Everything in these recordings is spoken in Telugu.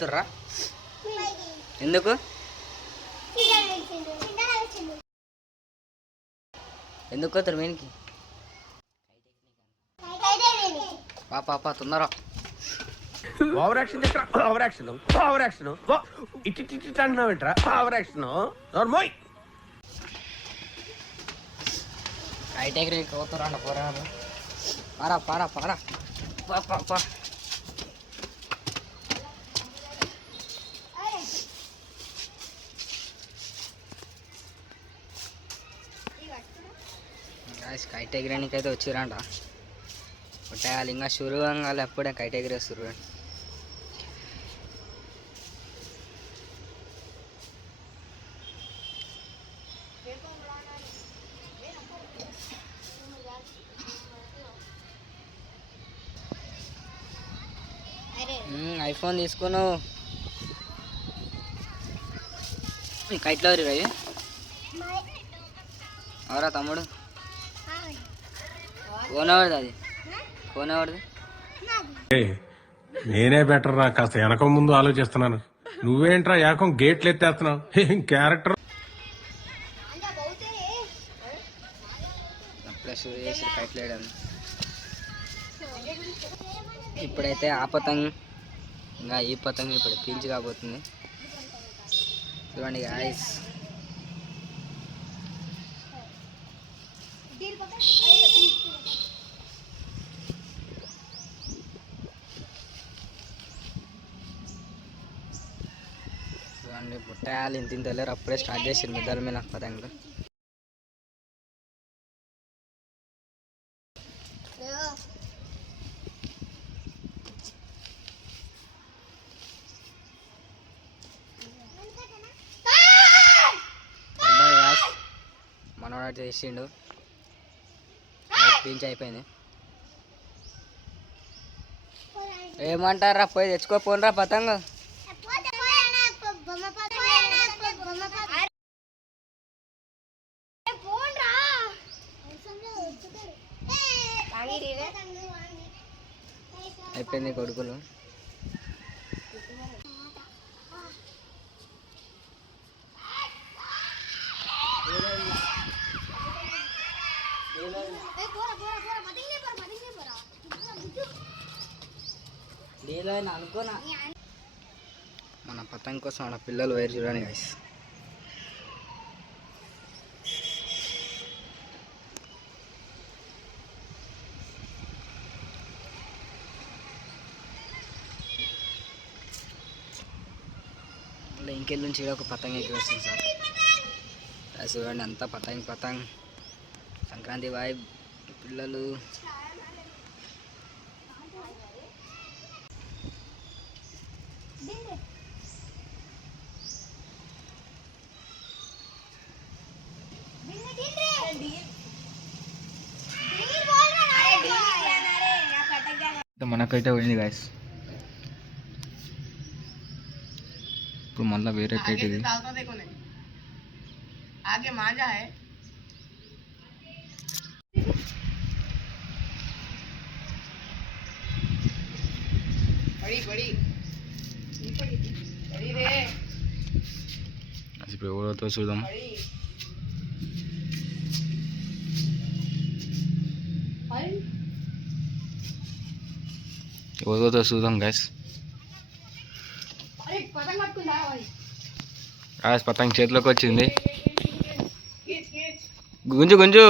తుర్రా ఎందుకు ఎందుకు పోతారు మీనికి పాప తొందర over action over action over action ఇటు అంటున్నావు ఏంట్రా ఓవర్ యాక్షన్ నోర్మోయ్ హైటెక్ పోతారా పోరాడు పారా పా కైట్ ఎగిరేనికి అయితే వచ్చిరంట ఉంటాయాలి ఇంకా షురు కాలి అప్పుడే కైట్ ఎగిరేస్తారు. ఐఫోన్ తీసుకును కైట్లో రవి అవరా తమ్ముడు ఫోన్ ఎవరిది అది ఫోన్ ఎవరిది? నేనే బెటర్ రా, కాస్త వెనక ముందు ఆలోచిస్తున్నాను. నువ్వేంట్రా ఏకం గేట్లు ఎత్తేస్తున్నావు, ఏం క్యారెక్టర్. అప్పుడే షూర్ చేసి కైట్లేయడం. ఇప్పుడైతే ఆ పతంగ్ ఇంకా ఈ పతంగ్ ఇప్పుడు పీల్చి కాబోతుంది. చూడండి గాయ్స్, చూడండి పుట్టాయాలు ఇంత వెళ్ళారు. అప్పుడే స్టార్ట్ చేసారు మిద్దల మీద పతంగులు. మనోడు చేసిండు, పీల్చి అయిపోయింది. ఏమంటారా, పోయి తెచ్చుకోపోనరా పతంగు. అయిపోయింది కొడుకులు. అనుకోనా మన పతంగ్ కోసం మన పిల్లలు వేరు చూడండి గైస్. ఇంకెళ్ళి నుంచి ఒక పతంగ్ ఎక్కి వస్తుంది సార్. చూడండి అంతా పతంగ్ సంక్రాంతి వైబ్. పిల్లలు మనకైతే పోయింది గాయస్. ఇప్పుడు మళ్ళీ వేరే కైట్ ఇది. ఇప్పుడు ఎవరితో చూద్దాం. ఎవరితో చూద్దాం గైస్. పతంగ్ చేతిలోకి వచ్చింది. గుంజు గుంజురా,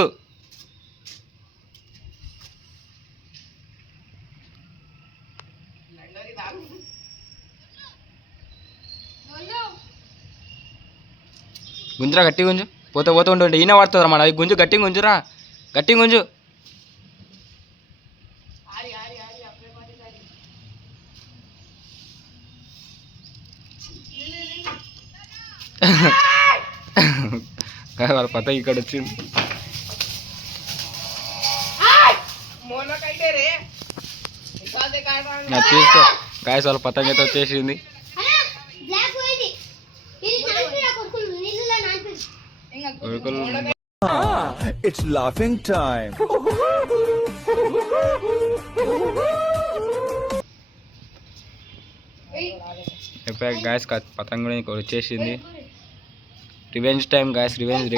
గట్టి గుంజు. పోతే ఉంటుంటే ఈయన పడుతుంది అన్నమాట. అది గుంజు, గట్టి గుంజురా, గట్టి గుంజు. వాళ్ళ పతంగ్ ఇక్కడ వచ్చింది. తీసుకో గాయస్, వాళ్ళ పతంగ్ అయితే వచ్చేసింది. It's laughing time. అయిపోయాక గాయస్ పతంగ్ కూడా ఇంకోటి వచ్చేసింది. Revenge time guys, revenge.